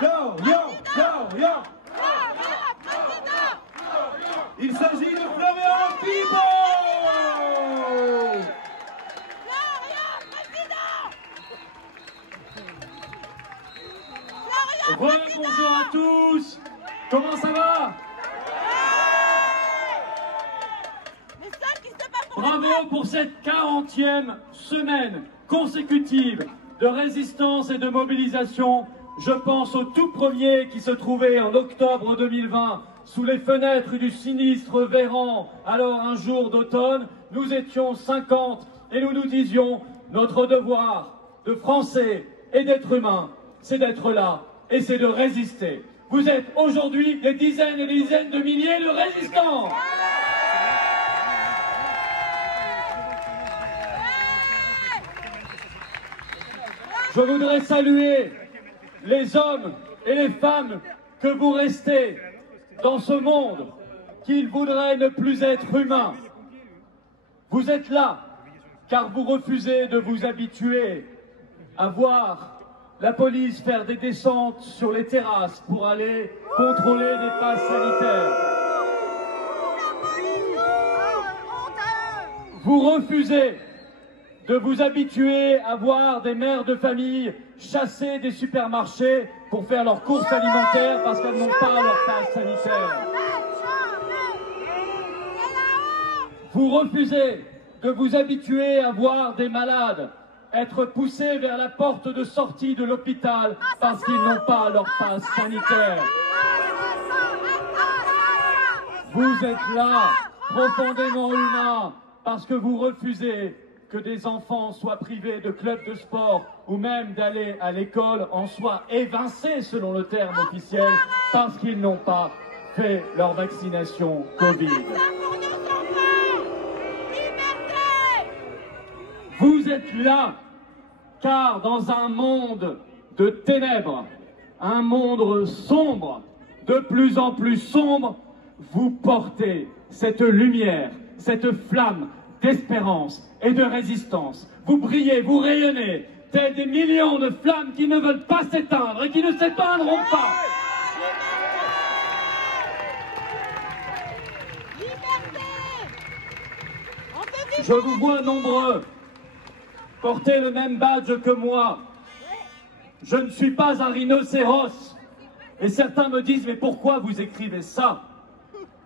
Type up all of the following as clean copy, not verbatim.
Yo, yo, yo, yo. Il s'agit de Florian Philippot. Bonjour à tous. Comment ça va? Bravo pour cette 40e semaine consécutive de résistance et de mobilisation. Je pense au tout premier qui se trouvait en octobre 2020 sous les fenêtres du sinistre Véran. Alors un jour d'automne, nous étions 50 et nous nous disions notre devoir de Français et d'être humains, c'est d'être là et c'est de résister. Vous êtes aujourd'hui des dizaines et des dizaines de milliers de résistants. Je voudrais saluer les hommes et les femmes que vous restez dans ce monde qui voudrait ne plus être humain. Vous êtes là car vous refusez de vous habituer à voir la police faire des descentes sur les terrasses pour aller contrôler des passes sanitaires. Vous refusez de vous habituer à voir des mères de famille chasser des supermarchés pour faire leurs courses alimentaires parce qu'elles n'ont pas leur passe sanitaire. Vous refusez de vous habituer à voir des malades être poussés vers la porte de sortie de l'hôpital parce qu'ils n'ont pas leur passe sanitaire. Vous êtes là, profondément humain, parce que vous refusez que des enfants soient privés de clubs de sport ou même d'aller à l'école en soient évincés selon le terme officiel parce qu'ils n'ont pas fait leur vaccination Covid. Vous êtes là car dans un monde de ténèbres, un monde sombre, de plus en plus sombre, vous portez cette lumière, cette flamme d'espérance et de résistance. Vous brillez, vous rayonnez, tels des millions de flammes qui ne veulent pas s'éteindre et qui ne s'éteindront pas. Je vous vois nombreux porter le même badge que moi. Je ne suis pas un rhinocéros. Et certains me disent, mais pourquoi vous écrivez ça?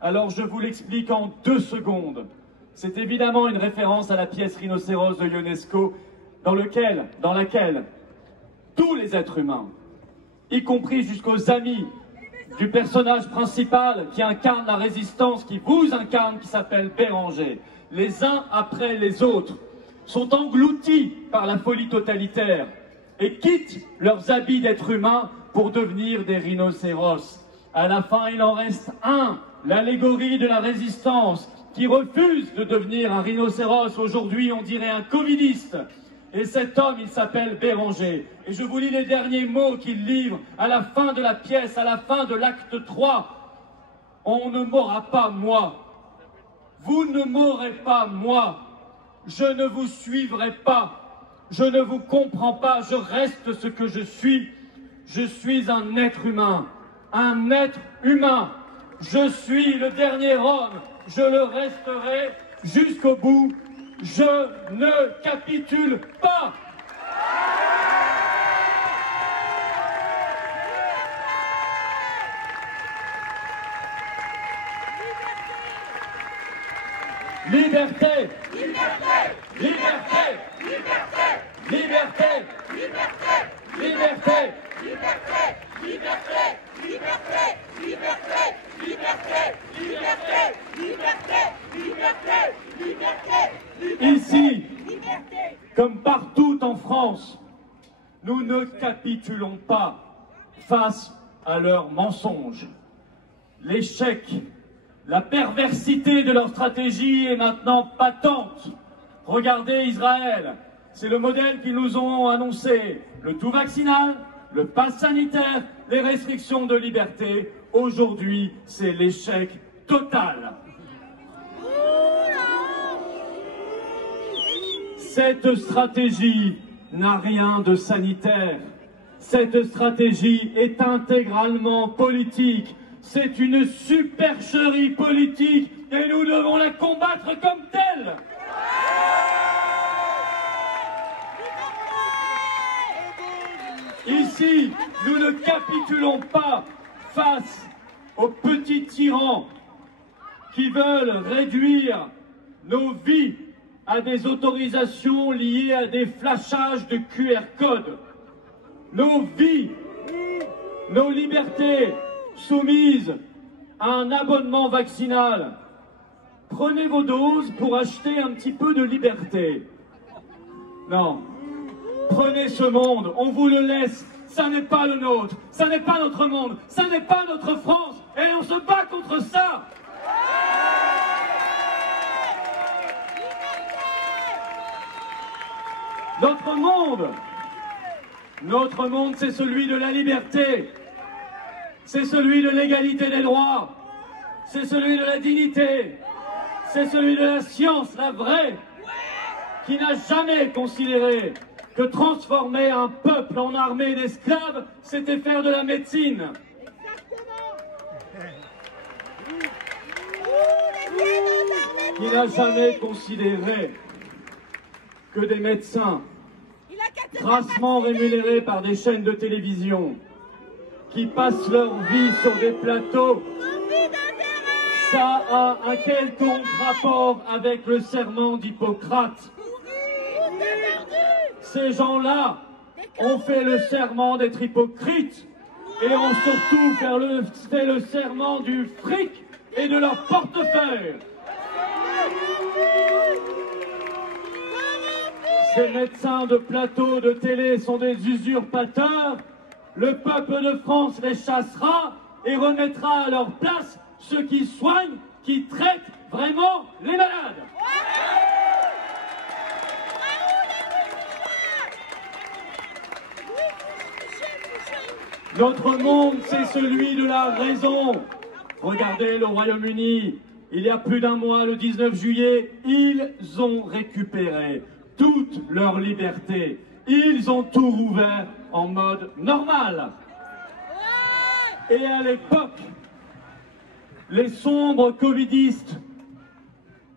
Alors je vous l'explique en 2 secondes. C'est évidemment une référence à la pièce Rhinocéros de Ionesco, dans laquelle tous les êtres humains, y compris jusqu'aux amis du personnage principal qui incarne la résistance, qui vous incarne, qui s'appelle Béranger, les uns après les autres, sont engloutis par la folie totalitaire et quittent leurs habits d'êtres humains pour devenir des rhinocéros. À la fin, il en reste un, l'allégorie de la résistance, qui refuse de devenir un rhinocéros. Aujourd'hui, on dirait un covidiste. Et cet homme, il s'appelle Béranger. Et je vous lis les derniers mots qu'il livre à la fin de la pièce, à la fin de l'acte 3. On ne m'aura pas, moi. Vous ne m'aurez pas, moi. Je ne vous suivrai pas. Je ne vous comprends pas. Je reste ce que je suis. Je suis un être humain. Un être humain. Je suis le dernier homme. Je le resterai jusqu'au bout. Je ne capitule pas. Liberté. Liberté. Liberté. Liberté. Liberté. Liberté. Liberté. Liberté. Liberté. Liberté. Ici, comme partout en France, nous ne capitulons pas face à leurs mensonges. L'échec, la perversité de leur stratégie est maintenant patente. Regardez Israël, c'est le modèle qu'ils nous ont annoncé. Le tout vaccinal, le pass sanitaire, les restrictions de liberté. Aujourd'hui, c'est l'échec total. Cette stratégie n'a rien de sanitaire. Cette stratégie est intégralement politique. C'est une supercherie politique et nous devons la combattre comme telle. Ici, nous ne capitulons pas face aux petits tyrans qui veulent réduire nos vies à des autorisations liées à des flashages de QR code. Nos vies, nos libertés soumises à un abonnement vaccinal. Prenez vos doses pour acheter un petit peu de liberté. Non. Prenez ce monde, on vous le laisse. Ça n'est pas le nôtre, ça n'est pas notre monde, ça n'est pas notre France. Et on se bat contre ça. Notre monde, c'est celui de la liberté, c'est celui de l'égalité des droits, c'est celui de la dignité, c'est celui de la science, la vraie, qui n'a jamais considéré que transformer un peuple en armée d'esclaves, c'était faire de la médecine. Qui n'a jamais considéré que des médecins grassement rémunérés par des chaînes de télévision qui passent leur vie sur des plateaux, ça a un quelconque rapport avec le serment d'Hippocrate. Ces gens-là ont fait le serment d'être hypocrites et ont surtout fait le serment du fric et de leur portefeuille. Ces médecins de plateau de télé sont des usurpateurs. Le peuple de France les chassera et remettra à leur place ceux qui soignent, qui traitent vraiment les malades. Notre monde, c'est celui de la raison. Regardez le Royaume-Uni, il y a plus d'un mois, le 19 juillet, ils ont récupéré toute leur liberté. Ils ont tout rouvert en mode normal. Et à l'époque, les sombres covidistes,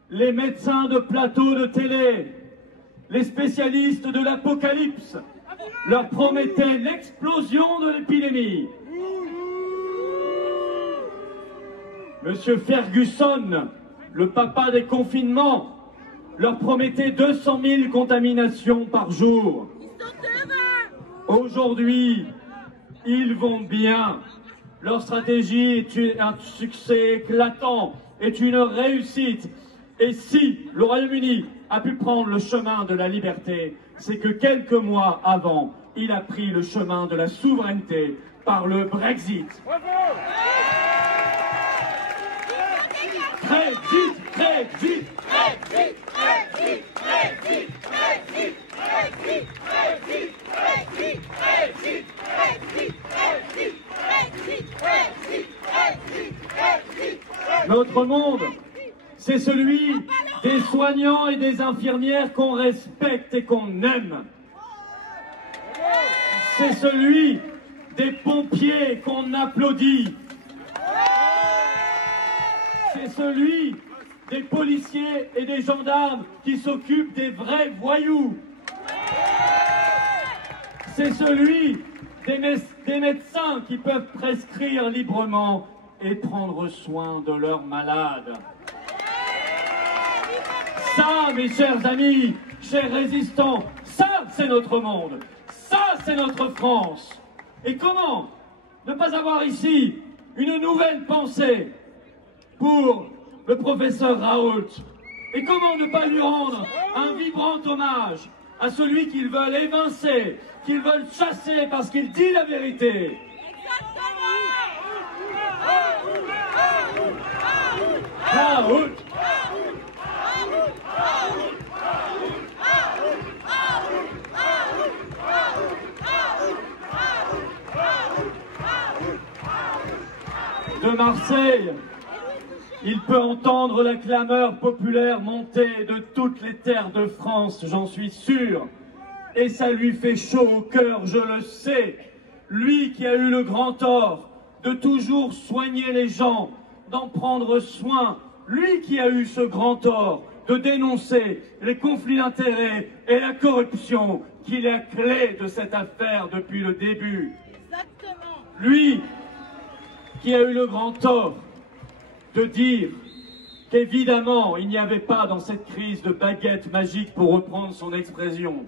les médecins de plateau de télé, les spécialistes de l'apocalypse, leur promettaient l'explosion de l'épidémie. Monsieur Ferguson, le papa des confinements, leur promettait 200 000 contaminations par jour. Aujourd'hui, ils vont bien. Leur stratégie est un succès éclatant, est une réussite. Et si le Royaume-Uni a pu prendre le chemin de la liberté, c'est que quelques mois avant, il a pris le chemin de la souveraineté par le Brexit. Brexit, Brexit, Brexit, Brexit, Brexit, Brexit, Brexit, Brexit, Brexit, Brexit, Brexit, Brexit, Brexit, Brexit, Brexit. Notre monde, c'est celui des soignants et des infirmières qu'on respecte et qu'on aime. C'est celui des pompiers qu'on applaudit. C'est celui des policiers et des gendarmes qui s'occupent des vrais voyous. C'est celui des médecins qui peuvent prescrire librement et prendre soin de leurs malades. Ça, mes chers amis, chers résistants, ça, c'est notre monde. Ça, c'est notre France. Et comment ne pas avoir ici une nouvelle pensée pour le professeur Raoult? Et comment ne pas lui rendre un vibrant hommage à celui qu'ils veulent évincer, qu'ils veulent chasser parce qu'il dit la vérité? Raoult! De Marseille, il peut entendre la clameur populaire monter de toutes les terres de France, j'en suis sûr. Et ça lui fait chaud au cœur, je le sais. lui qui a eu le grand tort de toujours soigner les gens, d'en prendre soin, lui qui a eu ce grand tort de dénoncer les conflits d'intérêts et la corruption, qui est la clé de cette affaire depuis le début. Exactement. Lui qui a eu le grand tort de dire qu'évidemment, il n'y avait pas dans cette crise de baguette magique, pour reprendre son expression.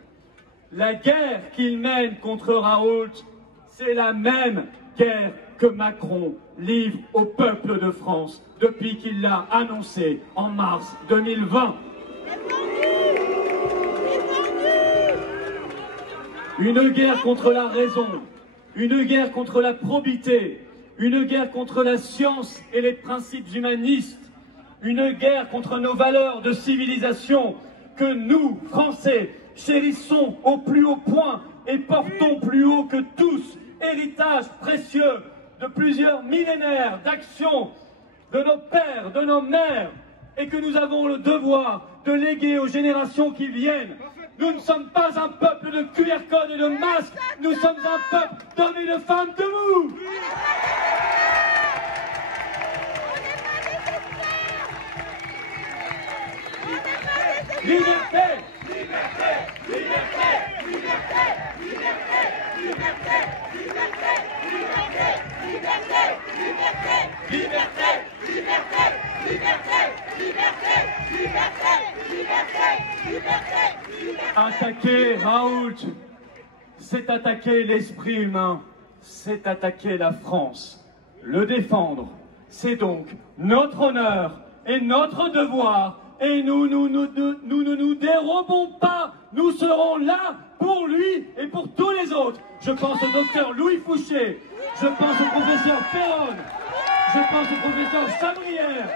La guerre qu'il mène contre Raoult, c'est la même guerre que Macron livre au peuple de France depuis qu'il l'a annoncé en mars 2020. Une guerre contre la raison, une guerre contre la probité, une guerre contre la science et les principes humanistes, une guerre contre nos valeurs de civilisation que nous, Français, chérissons au plus haut point et portons plus haut que tous, héritage précieux de plusieurs millénaires d'actions de nos pères, de nos mères, et que nous avons le devoir de léguer aux générations qui viennent. Nous ne sommes pas un peuple de QR code et de masques, nous sommes un peuple d'hommes et de femmes debout. Liberté! Liberté! Liberté! Liberté! Liberté! Liberté! Liberté! Liberté! Liberté! Liberté! Liberté! Liberté! Liberté! Liberté! Attaquer Raoult, c'est attaquer l'esprit humain, c'est attaquer la France. Le défendre, c'est donc notre honneur et notre devoir. Et nous ne nous dérobons pas, nous serons là pour lui et pour tous les autres. Je pense au docteur Louis Fouché, je pense au professeur Perron, je pense au professeur Chabrière.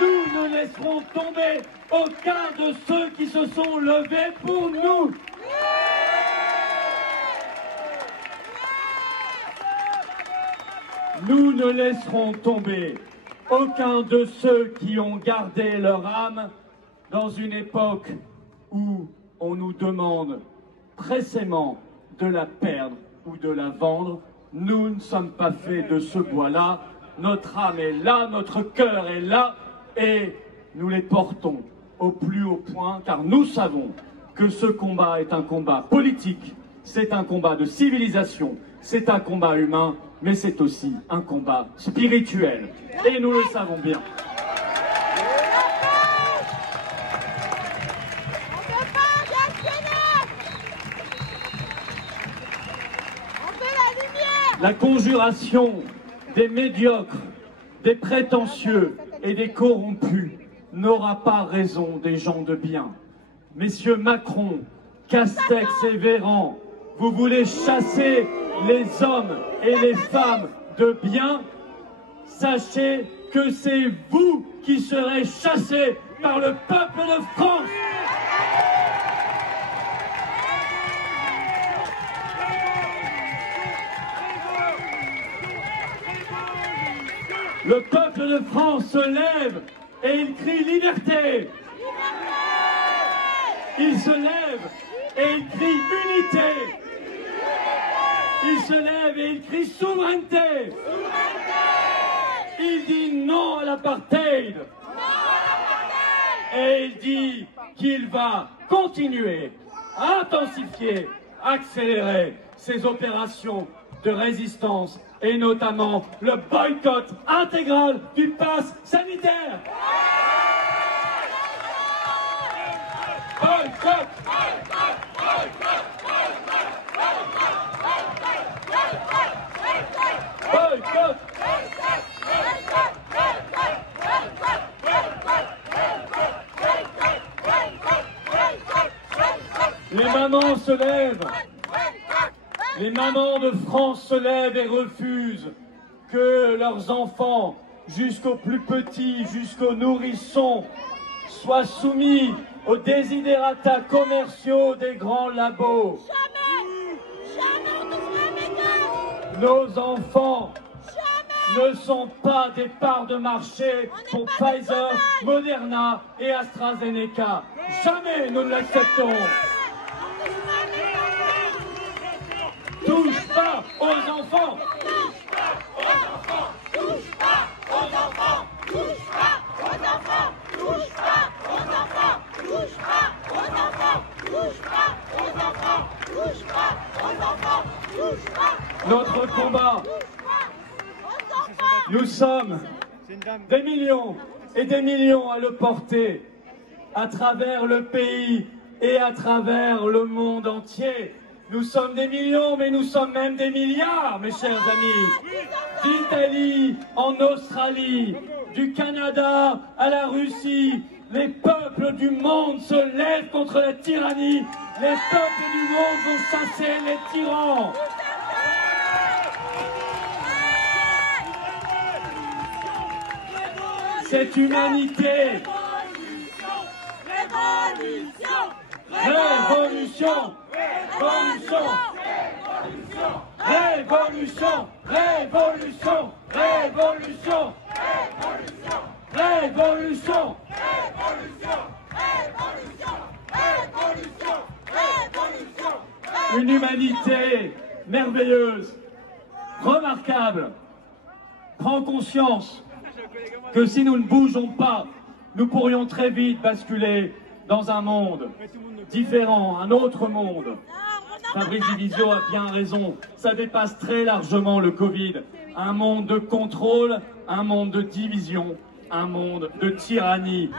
Nous ne laisserons tomber aucun de ceux qui se sont levés pour nous. Nous ne laisserons tomber aucun de ceux qui ont gardé leur âme dans une époque où on nous demande pressément de la perdre ou de la vendre. Nous ne sommes pas faits de ce bois-là. Notre âme est là, notre cœur est là, et nous les portons au plus haut point, car nous savons que ce combat est un combat politique, c'est un combat de civilisation, c'est un combat humain, mais c'est aussi un combat spirituel. Et nous le savons bien. La conjuration des médiocres, des prétentieux et des corrompus n'aura pas raison des gens de bien. Messieurs Macron, Castex et Véran, vous voulez chasser les hommes et les femmes de bien? Sachez que c'est vous qui serez chassés par le peuple de France. Le peuple de France se lève et il crie liberté. Il se lève et il crie unité. Il se lève et il crie souveraineté. Il dit non à l'apartheid. Et il dit qu'il va continuer à intensifier, accélérer ses opérations de résistance et notamment le boycott intégral du pass sanitaire. Boycott! Boycott! Les mamans se lèvent. Les mamans de France se lèvent et refusent que leurs enfants, jusqu'aux plus petits, jusqu'aux nourrissons, soient soumis aux désidératas commerciaux des grands labos. Nos enfants ne sont pas des parts de marché pour Pfizer, Moderna et AstraZeneca. Jamais nous ne l'accepterons. touche pas aux enfants. Notre combat, nous sommes des millions et des millions à le porter à travers le pays et à travers le monde entier. Nous sommes des millions, mais nous sommes même des milliards, mes chers amis. D'Italie en Australie, du Canada à la Russie, les peuples du monde se lèvent contre la tyrannie. Les peuples du monde vont chasser les tyrans. Cette humanité. Révolution! Révolution! Révolution! Révolution! Révolution! Révolution! Une humanité merveilleuse, remarquable, prend conscience que si nous ne bougeons pas, nous pourrions très vite basculer dans un monde différent, un autre monde. Fabrice Divisio a bien raison, ça dépasse très largement le Covid. Un monde de contrôle, un monde de division, un monde de tyrannie.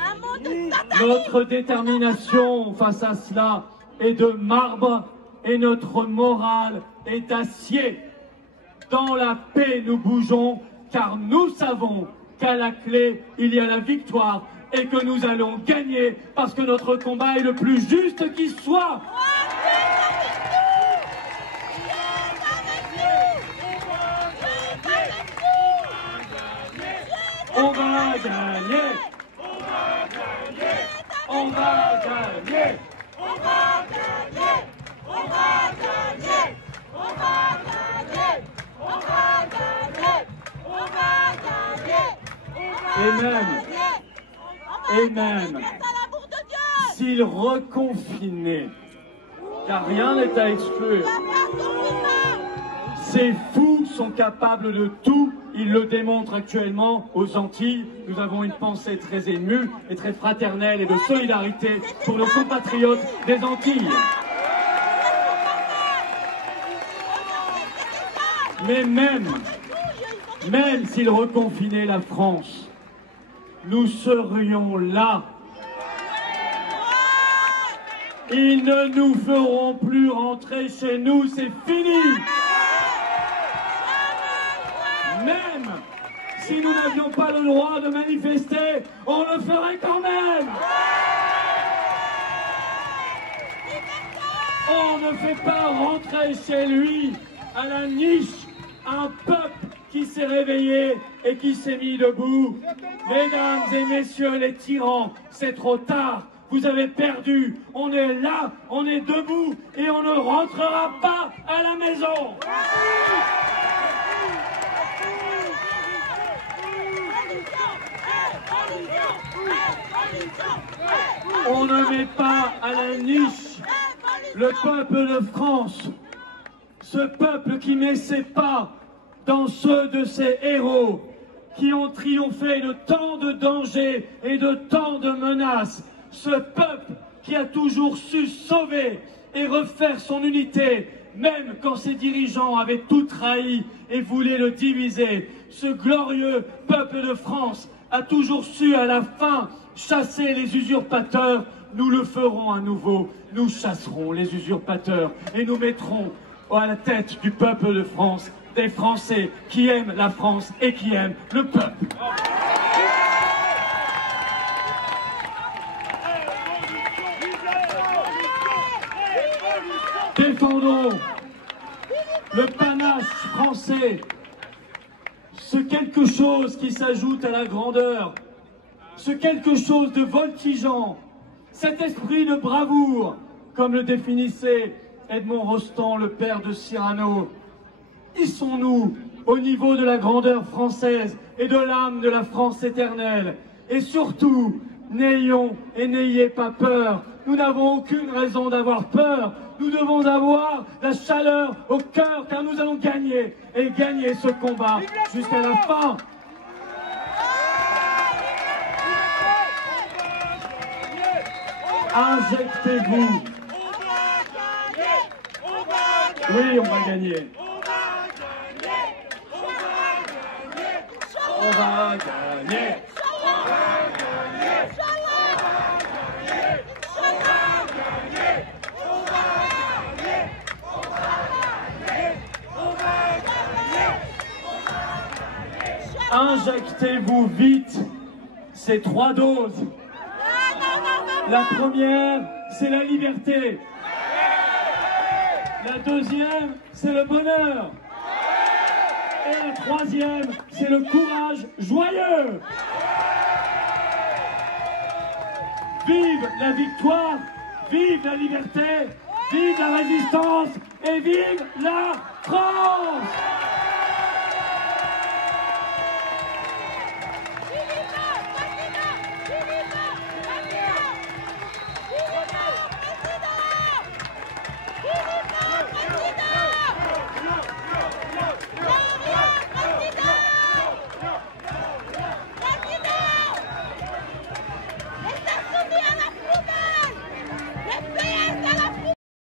Notre détermination face à cela est de marbre et notre morale est d'acier. Dans la paix, nous bougeons car nous savons qu'à la clé, il y a la victoire et que nous allons gagner parce que notre combat est le plus juste qui soit. On va gagner. On va gagner. On va gagner. On va gagner. On va gagner. On va gagner. On va gagner. On va gagner. Et même, s'ils reconfinaient, car rien n'est à exclure, ces fous sont capables de tout, ils le démontrent actuellement aux Antilles. Nous avons une pensée très émue et très fraternelle et de solidarité pour nos compatriotes des Antilles. Mais même s'ils reconfinaient la France, nous serions là. Ils ne nous feront plus rentrer chez nous, c'est fini. Même si nous n'avions pas le droit de manifester, on le ferait quand même. On ne fait pas rentrer chez lui, à la niche, un peuple qui s'est réveillé et qui s'est mis debout. Mesdames et messieurs les tyrans, c'est trop tard, vous avez perdu. On est là, on est debout et on ne rentrera pas à la maison. On ne met pas à la niche le peuple de France, ce peuple qui met ses pas dans ceux de ces héros qui ont triomphé de tant de dangers et de tant de menaces. Ce peuple qui a toujours su sauver et refaire son unité, même quand ses dirigeants avaient tout trahi et voulaient le diviser. Ce glorieux peuple de France a toujours su à la fin chasser les usurpateurs. Nous le ferons à nouveau. Nous chasserons les usurpateurs et nous mettrons à la tête du peuple de France des Français qui aiment la France et qui aiment le peuple. Défendons le panache français, ce quelque chose qui s'ajoute à la grandeur, ce quelque chose de voltigeant, cet esprit de bravoure, comme le définissait Edmond Rostand, le père de Cyrano. Hissons-nous au niveau de la grandeur française et de l'âme de la France éternelle. Et surtout, n'ayons et n'ayez pas peur. Nous n'avons aucune raison d'avoir peur. nous devons avoir la chaleur au cœur, car nous allons gagner, et gagner ce combat jusqu'à la fin. Injectez-vous. Oui, on va gagner. On va gagner. Injectez-vous vite ces 3 doses. La première, c'est la liberté. La deuxième, c'est le bonheur. Et la troisième, c'est le courage joyeux. Vive la victoire, vive la liberté, vive la résistance et vive la France!